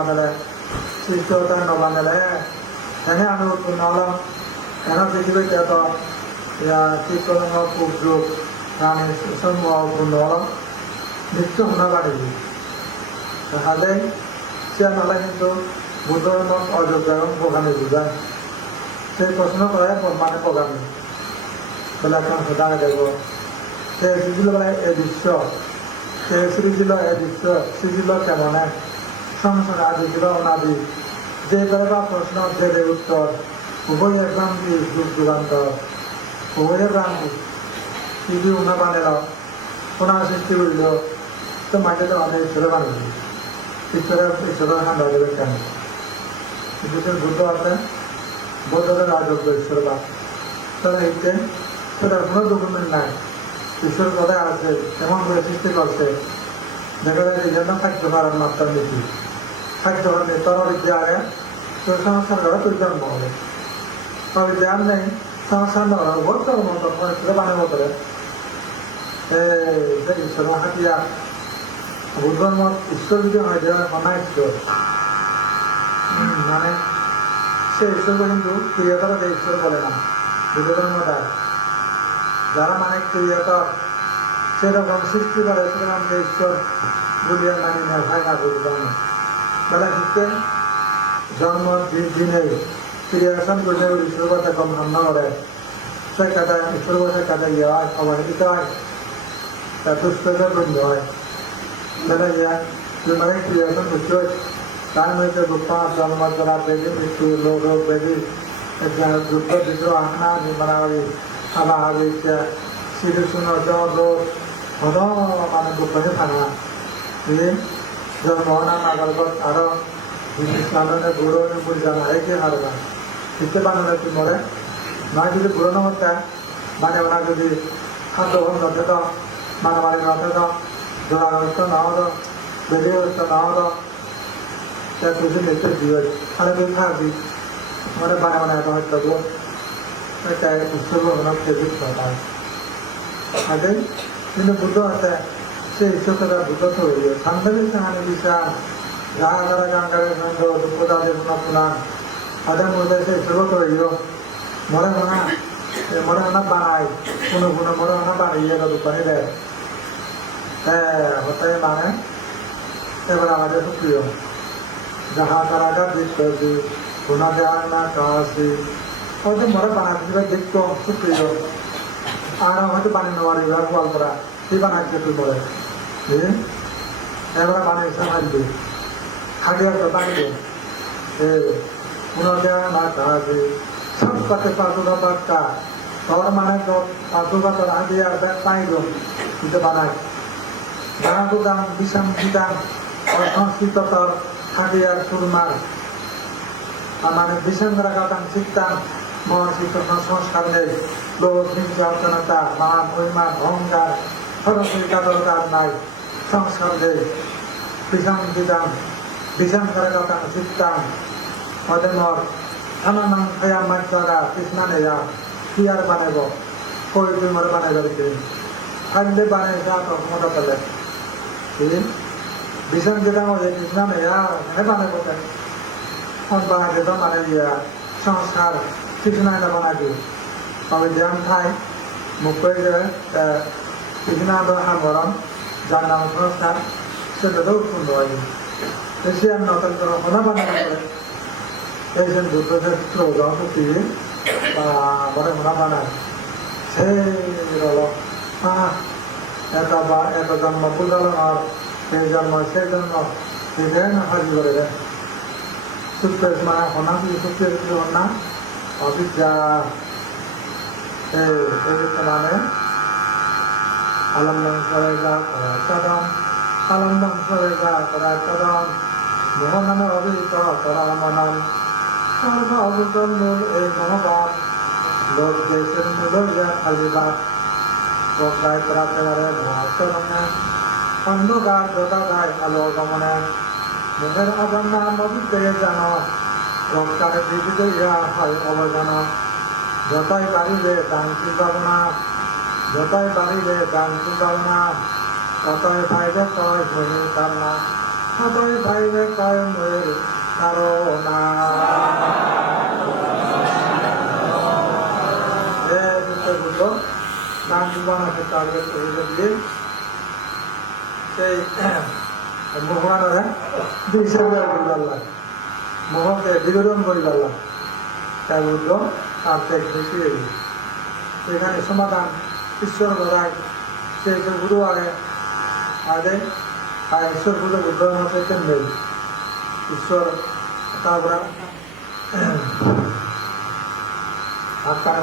বানালে সৃষ্টিকর্তা বানালে এনে আমি উৎপন্ন হলাম এনে পৃথিবীতে এত কীর্তন যুগ প্রাণী সমূহ উৎপন্ন হলাম নিত্য শুনা পারিবি দেখা যায় সে নহলে কিন্তু বুদ্ধ ধর্ম অযোগ্য এবং প্রগামী বুঝায় সেই প্রশ্ন করে মানে প্রগামী বলে এখন সেটাকে দেখব সে এসেছিল বলে এই দৃশ্য সে সৃজিল এই দৃশ্য সৃজিল কেমনে সংসার আদি ছিল অনাদি যে বা প্রশ্ন যে উত্তর উভয় ক্রান্তি যুগ যুগান্তর উভয় ক্রান্তি পৃথিবী উন্না বানিল পুনঃ সৃষ্টি করিল তো মাঝে তো অনেক ঈশ্বরে বানিল ঈশ্বরের হান্ডা দেবে কেন বিশেষ বুদ্ধ আছে বৌদ্ধদের রাজত্ব ঈশ্বরবাদ তারা এইতে সেটার কোনো ডকুমেন্ট নাই ঈশ্বর কোথায় আছে এমন করে সৃষ্টি করছে দেখা যায় এই জন্য খাদ্য খাওয়ার মাত্রা বেশি খাদ্য খাওয়ার তরল যে আগে তো সংসার করা তুই জন্ম হবে তবে জ্ঞান নেই সংসার নকরা বলতে মতো বানাবো করে ঈশ্বরের হাতিয়া বুদ্ধ মত ঈশ্বর যদি হয় যে মনা ঈশ্বর মানে সে ঈশ্বরকে কিন্তু ক্রিয়াতর ঈশ্বর বলে না বুদ্ধ ধর্মটায় যারা মানে ক্রিয়াতর সেরকম সৃষ্টি করে সেরকম যে ঈশ্বর বলিয়া মানি না হয় না বুদ্ধ ধর্ম বেলা শিখতে জন্ম দিনে ক্রিয়াশন করলে ঈশ্বর কথা কম হান্ন করে সে কাটা ঈশ্বর কথা কাটা ইয়ে হয় অবহেলিত হয় তার দুষ্কর্মের বন্ধ হয় বেলা ইয়া মানে ক্রিয়াশন করতে তার মধ্যে দুঃখ জন্ম করা বেদি মৃত্যু রোগ বেদি যুদ্ধ বিদ্রোহ আনা নির্মাণ হবে খালা হবে শ্রীকৃষ্ণ রোগ হদ মানে দুঃখে থানা জন্ম না নাগরগত আরো ইসলামের বুড়ো পরিচালনা একে হারবা শিখতে বানানো কি মরে না যদি পুরোনো হচ্ছে মানে ওরা যদি খাদ্য নথে তো মারামারি নথে তো জোড়াগ্রস্ত না হতো বেদিগ্রস্ত না হতো তুই নিত্য জীবন তাহলে তুই থাকবি মানে বানাবানা এত হত্যা গো উৎসর্গ হলাম কেজিত হয় আগে কিন্তু বুদ্ধ আছে সে ঈশ্বরটা বুদ্ধ তো হইল সাংসারিক কাহানি বিচার যারা যারা জানকারের সঙ্গে দুঃখতা দেখুন পুরাণ তাদের মধ্যে সে ঈশ্বর তো হইল মরে মনে বানায় কোনো মরে মনে বানিয়ে দোকানে দেয় হতে মানে এবার আমাদের খুব প্রিয় যাহা তারা দেখতে শোনা যায় না কাছে হয়তো মরে বানাতে দেখতো খুব প্রিয় আর হয়তো বানিয়ে নেওয়ার বিভাগ বল করা সেই বানাচ্ছে তুই বলে এবার বানিয়েছে থাকবে খাটিয়ার তো বানিয়ে শোনা যায় না কাছে সব কাছে পাতুকা বার্তা তোর মানে পাতুকা তোর আগে আর ব্যাগ পাই গো কিন্তু বানায় বানাতো দাম বিষাম বিধান অসংস্কৃত তোর খাটিয়ার সুরমার মানে বিষাম রাখাতাম শিখতাম মহাশিষ্ট সংস্কার নেই লোক হিংসা অর্চনতা মান অভিমান অহংকার সরস্বতী দরকার নাই সংস্কার নেই বিষাম বিধান বিষাম রাখাতাম শিখতাম হতে মর আনানাম খেয়া মাছারা কৃষ্ণা নেয়া কি আর বানাইব কই তুই মরে বানাই যাবি থাকলে বানাই যা তো মতো পেলে বিষাম যেটা হয়ে কৃষ্ণা নেয়া এখানে বানাইব কেন বানাতে তো মানে সংস্কার কৃষ্ণা না বানাবি তবে জ্ঞান খাই মুখ করে দেবে কৃষ্ণা হামরম যার নাম সংস্কার সেটা তো সুন্দর হয় বেশি আর নতুন কোনো হনা বানানো করে এই যে বুদ্ধক্ষেত্র জনশক্তি বলে হনা বানায় সেই হলো এত জন্ম পুজল আর সেই জন্ম সেই জন্ম সেখানে হাজি করে দেয় সূত্রের মানে হনা কি সূত্রের হনা অবিদ্যা মানে আলম্বন সরেগা কদম আলম্বন সরেগা করা কদম মোহ নামে অভিহিত করা মনন সর্ব অবিচল মূল এই মনোভাব লোক দেশের মূলইয়া খালিবাদ প্রকায় করাতে পারে মহাচরণে অন্ধকার যোগা যায় আলো গমনে মুখের অবন্যা নদীতে জানো রক্তারে জীবিত ইহা হয় অবজান যতই বাড়িবে দাঙ্কি ভাবনা যতই বাড়িবে দাঙ্কি ভাবনা ততই পাইবে কয় ময়ূর কান্না ততই পাইবে কয় ময়ূর ধারণা নাম জীবন আছে টার্গেট করে দিয়ে সেই মোহমানরা হিসাবে আল্লাহ মোহকে বিনোদন করি আল্লাহ তাই বুঝলো তার থেকে বেশি এখানে সমাধান ঈশ্বর গড়ায় সে গুরু আগে আর ঈশ্বর পুজো বুদ্ধের মতো নেই ঈশ্বর তারপরে আপনার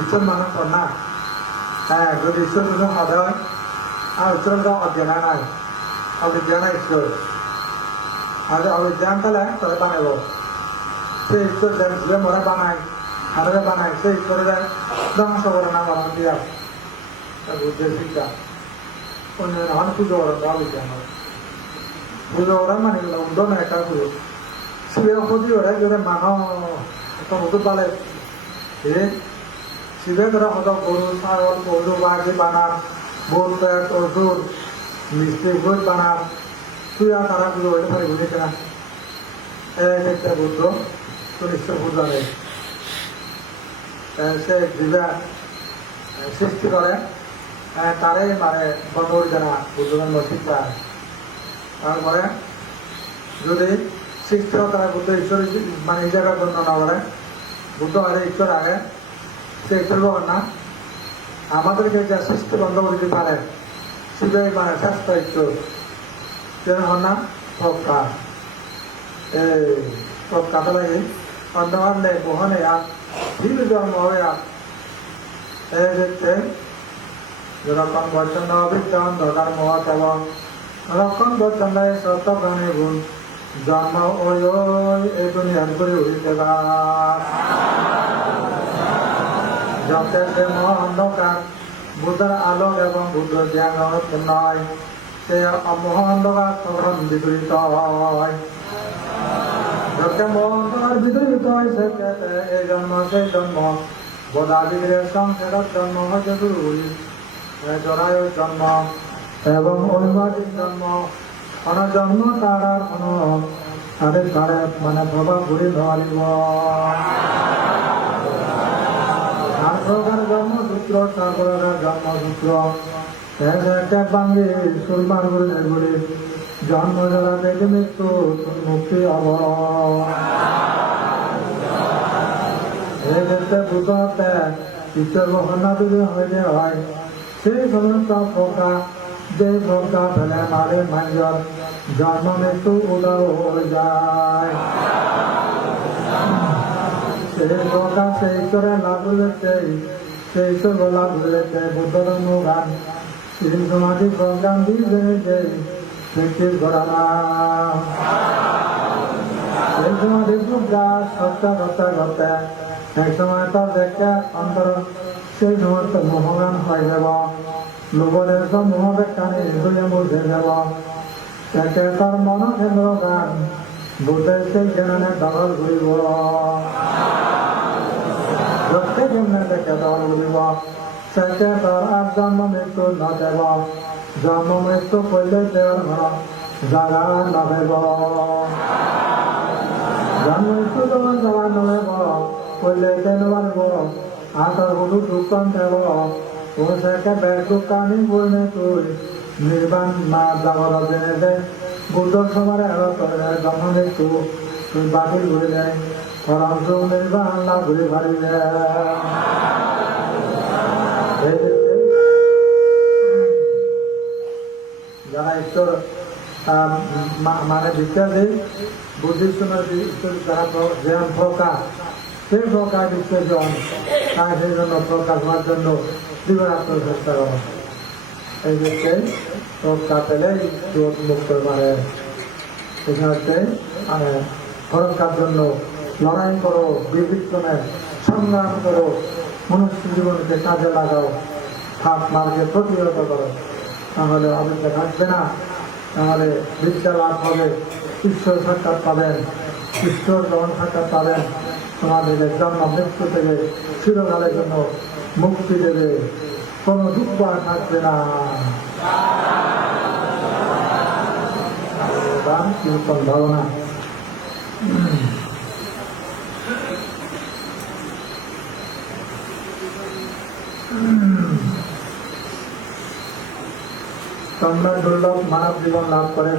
ঈশ্বর মানুষ না হ্যাঁ যদি ঈশ্বর পুজো হবে হয় আর ঈশ্বর অজ্ঞান নাই অভিজ্ঞান ঈশ্বর আর অভিজ্ঞান তাহলে তাহলে বানাব সে ঈশ্বর যে মরে বানায় আমাদের বানায় সে ঈশ্বরের ধ্বংস করে না বানান দিয়া বুদ্ধের শিক্ষা অন্য পুজো করেন অভিজ্ঞান পুজো করেন মানে উদ্যম একটা পুজো শিবের পুজো ওরা যদি মানো তো পালে শিবে করে হত গরু ছাগল গরু বাঘি বানান বোল পেট অসুর মিষ্টি ভোজ বানান তুই আর তারা পুজো হইতে পারি বুঝেছে না একটা বুদ্ধ ঈশ্বর পূজা নেই সে জীবা সৃষ্টি করে তারে মানে বন্ধ করে না বুদ্ধগণ শিক্ষা তারপরে যদি সৃষ্টি হয় তারা বুদ্ধ ঈশ্বর মানে এই জায়গার জন্য না বলে বুদ্ধ আগে ঈশ্বর আগে সে ঈশ্বর বলেন না আমাদেরকে যে সৃষ্টি বন্ধ করে দিতে পারে শিবে মানে শ্রেষ্ঠ ঈশ্বর সে হন না প্রজ্ঞা এই প্রজ্ঞাটা লাগে অন্ধকারে মোহনে আর ধীর জন্ম হয়ে এই দেখতে যখন বচন অভিজ্ঞ অন্ধকার মহৎ এবং রক্ষণ বচন সত্য প্রাণী গুণ জন্ম ওই এই দুনিয়ার করে উঠিতে যতে সে মহা অন্ধকার বুদ্ধের আলোক এবং বুদ্ধ জ্ঞান নয় সে মহা অন্ধকার তখন বিপরীত হয় যতে মহা অন্ধকার বিপরীত হয় সে এই জন্ম সেই জন্ম বোধাদিগের সংসারের জন্ম হচ্ছে দুই জরায়ুর জন্ম এবং ঐবাদিক জন্ম কোন জন্ম তার আর কোন তাদের তারে মানে প্রভাব ঘুরে ধরিব আর প্রকার জন্মসূত্র তারপর জন্মসূত্র এক বাঙ্গি সুরমার গুলি জন্ম যারা থেকে মৃত্যু মুক্তি হব এই দেখতে বুঝতে হতে ঈশ্বর ঘটনা যদি হইলে হয় সেই সমস্ত প্রকার যে প্রকার ফেলে মারে মাঞ্জর জন্ম মৃত্যু উদার হয়ে যায় সেই প্রকার সেই ঈশ্বরের লাভ হলেছে সেই ঈশ্বর লাভ হলেছে বুদ্ধ ধর্ম গান শ্রী সমাধি প্রজ্ঞান দিয়ে জেনেছে সৃষ্টির ঘটনা সেই সমাধি প্রজ্ঞা সত্তা ঘটতে ঘটতে এক সময় তার দেখে অন্তর সেই সমস্ত মোহগান হয়ে যাব লোভনের সব মোহবের কানে হৃদয়ে মুছে যাব একে তার মন কেন্দ্র গান বুদ্ধের সেই জ্ঞানের দখল ঘুরিব প্রত্যেক জ্ঞানে দেখে দখল ঘুরিব সেকে তার আর জন্ম মৃত্যু ন দেব জন্ম মৃত্যু করলে দেওয়ার ঘর জাগা নভেব জন্ম মৃত্যু তোমার জাগা নভেব করলে দেন মারব আতার গুরু দুঃখান দেব ও সেকে বেদুকানি বলনে তুই নির্বাণ মা জাগর জেনে দে বুদ্ধ সবার জন্ম মৃত্যু তুই বাকি ঘুরে দেয় পরামর্শ নির্বাণ না ঘুরে ভারি যারা ঈশ্বর মানে বিশ্বাসী বুদ্ধিস্টের ঈশ্বর যারা জ্ঞান প্রকাশ সেই প্রকাশ বিশ্লেষণ তাই সেই জন্য প্রকাশ হওয়ার জন্য দিবারাত্র চেষ্টা করো এই দেখতে প্রকাশ পেলে চোখ মুক্ত পারে সেখানে ফরকার জন্য লড়াই করো বিবেচনের সংগ্রাম করো মনুষ্য জীবনকে কাজে লাগাও হাত মার্গে প্রতিহত করো তাহলে অভিজ্ঞতা থাকবে না তাহলে বিদ্যা লাভ হবে ঈশ্বর সাক্ষাৎ পাবেন ঈশ্বর গ্রহণ সাক্ষাৎ পাবেন তোমাদের জন্ম মৃত্যু থেকে চিরকালের জন্য মুক্তি দেবে কোনো দুঃখ আর থাকবে না কীর্তন ভাবনা তোমরা দুর্লভ মানব জীবন লাভ করে